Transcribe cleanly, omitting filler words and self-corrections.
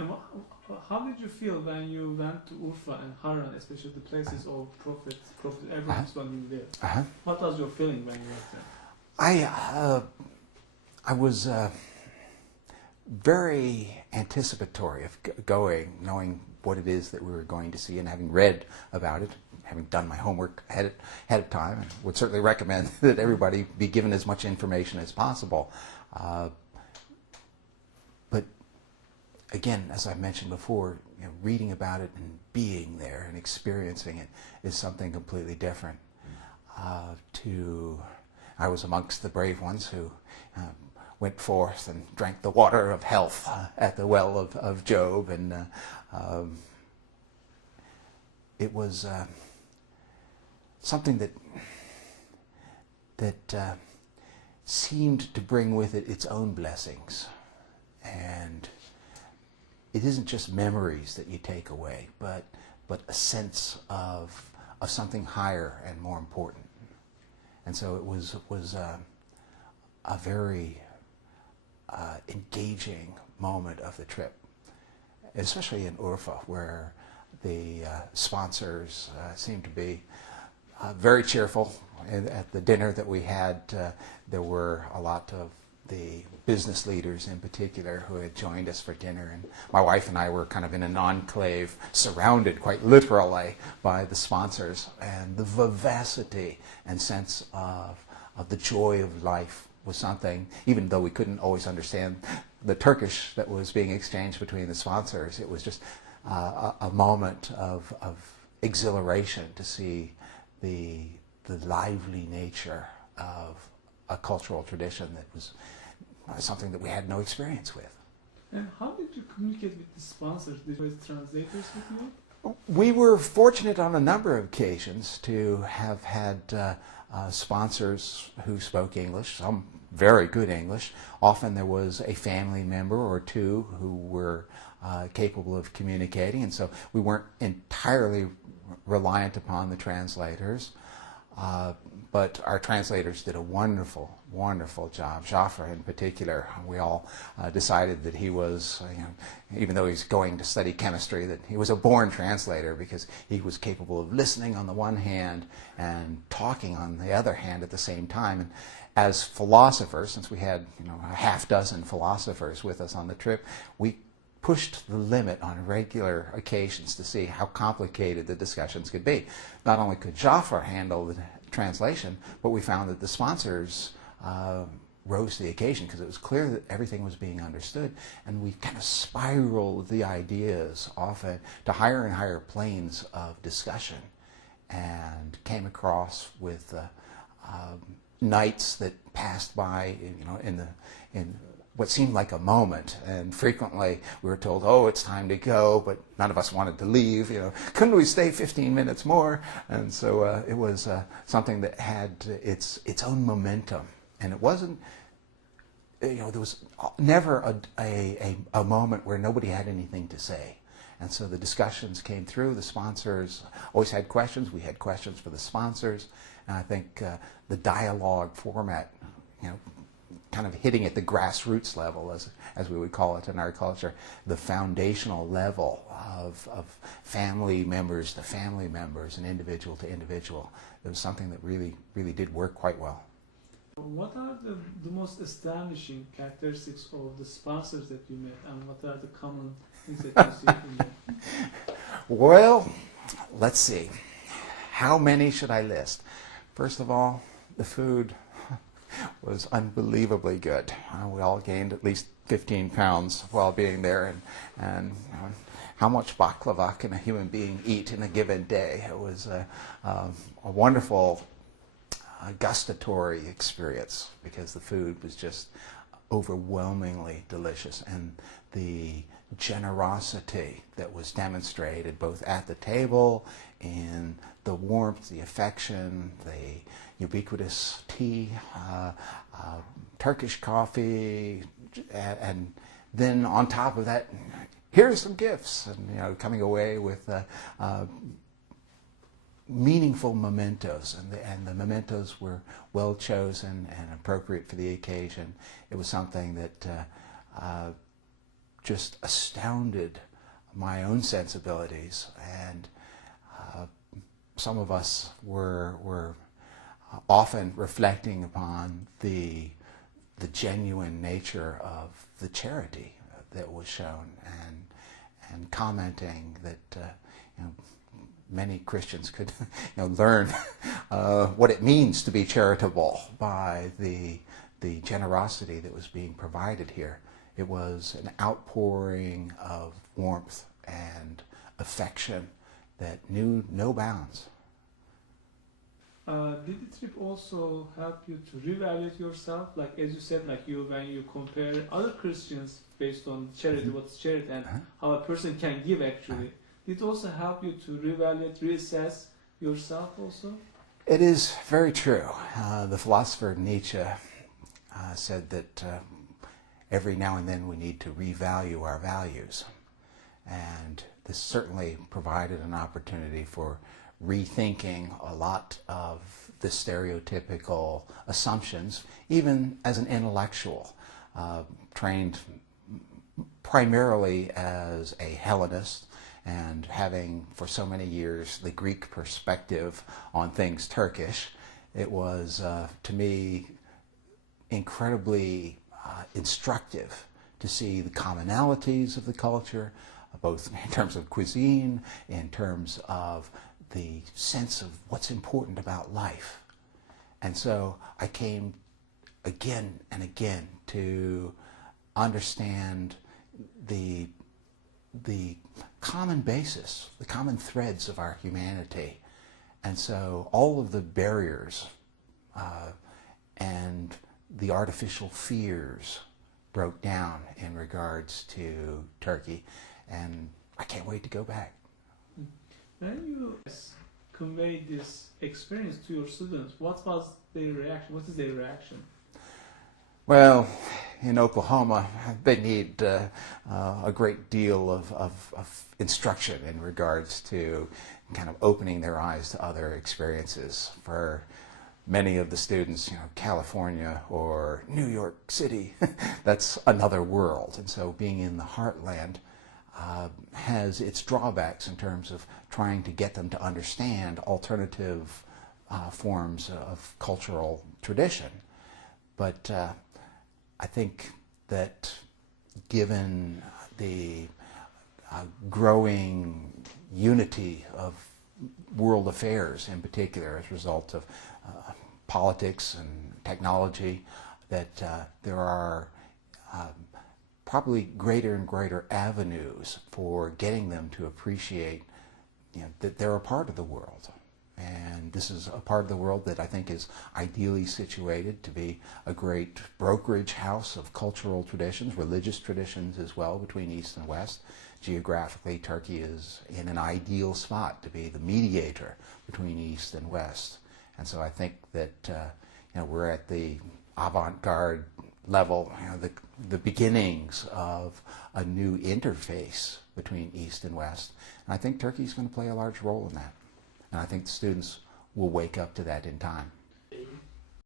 And how did you feel when you went to Urfa and Haran, especially the places of Prophet Abraham's when you lived? What was your feeling when you went there? I was very anticipatory of going, knowing what it is that we were going to see, and having read about it, having done my homework ahead of time, and would certainly recommend that everybody be given as much information as possible. But again, as I mentioned before, reading about it and being there and experiencing it is something completely different. I was amongst the brave ones who went forth and drank the water of health at the well of Job, and it was something that seemed to bring with it its own blessings. And it isn't just memories that you take away, but a sense of something higher and more important. And so it was a very engaging moment of the trip, especially in Urfa, where the sponsors seemed to be very cheerful. At the dinner that we had, there were a lot of the business leaders in particular who had joined us for dinner, and my wife and I were kind of in an enclave, surrounded quite literally by the sponsors, and the vivacity and sense of the joy of life was something, even though we couldn't always understand the Turkish that was being exchanged between the sponsors. It was just a moment of exhilaration to see the lively nature of a cultural tradition that was something that we had no experience with. And how did you communicate with the sponsors? Did you have translators with you? We were fortunate on a number of occasions to have had sponsors who spoke English, some very good English. Often there was a family member or two who were capable of communicating, and so we weren't entirely reliant upon the translators. But our translators did a wonderful, wonderful job. Jafar in particular, we all decided that he was, even though he's going to study chemistry, that he was a born translator, because he was capable of listening on the one hand and talking on the other hand at the same time. And as philosophers, since we had a half dozen philosophers with us on the trip, we pushed the limit on regular occasions to see how complicated the discussions could be. Not only could Jafar handle the translation, but we found that the sponsors rose to the occasion, because it was clear that everything was being understood, and we kind of spiraled the ideas often to higher and higher planes of discussion, and came across with nights that passed by in what seemed like a moment, and frequently we were told, oh, it's time to go, but none of us wanted to leave. Couldn't we stay 15 minutes more? And so it was something that had its own momentum, and it wasn't, there was never a moment where nobody had anything to say. And so the discussions came through. The sponsors always had questions. We had questions for the sponsors, and I think the dialogue format, kind of hitting at the grassroots level, as we would call it in our culture, the foundational level of family members to family members and individual to individual. It was something that really, really did work quite well. What are the most astonishing characteristics of the sponsors that you met, and what are the common things that you see in them? Well, let's see. How many should I list? First of all, the food was unbelievably good. We all gained at least 15 pounds while being there, and how much baklava can a human being eat in a given day? It was a wonderful gustatory experience, because the food was just overwhelmingly delicious, and the generosity that was demonstrated both at the table, in the warmth, the affection, the ubiquitous tea, Turkish coffee, and then on top of that, here's some gifts, and coming away with meaningful mementos, and the mementos were well chosen and appropriate for the occasion. It was something that just astounded my own sensibilities, and some of us were often reflecting upon the genuine nature of the charity that was shown, and commenting that many Christians could learn what it means to be charitable by the generosity that was being provided here. It was an outpouring of warmth and affection that knew no bounds. Did the trip also help you to reevaluate yourself? Like, as you said, like when you compare other Christians based on charity, what's charity, and how a person can give actually, did it also help you to reevaluate, reassess yourself also? It is very true. The philosopher Nietzsche said that every now and then we need to revalue our values. And this certainly provided an opportunity for rethinking a lot of the stereotypical assumptions, even as an intellectual, trained primarily as a Hellenist, and having for so many years the Greek perspective on things Turkish. It was, to me, incredibly instructive to see the commonalities of the culture, both in terms of cuisine, in terms of the sense of what's important about life. And so I came again and again to understand the common basis, the common threads of our humanity. And so all of the barriers and the artificial fears broke down in regards to Turkey, and I can't wait to go back. When you conveyed this experience to your students, what was their reaction? What is their reaction? Well, in Oklahoma, they need a great deal of instruction in regards to kind of opening their eyes to other experiences. For many of the students, California or New York City, that's another world. And so being in the heartland has its drawbacks in terms of trying to get them to understand alternative forms of cultural tradition. But I think that given the growing unity of world affairs in particular as a result of politics and technology, that there are probably greater and greater avenues for getting them to appreciate that they're a part of the world. And this is a part of the world that I think is ideally situated to be a great brokerage house of cultural traditions, religious traditions as well, between East and West. Geographically, Turkey is in an ideal spot to be the mediator between East and West. And so I think that we're at the avant-garde level, the beginnings of a new interface between East and West. And I think Turkey's going to play a large role in that. And I think the students will wake up to that in time.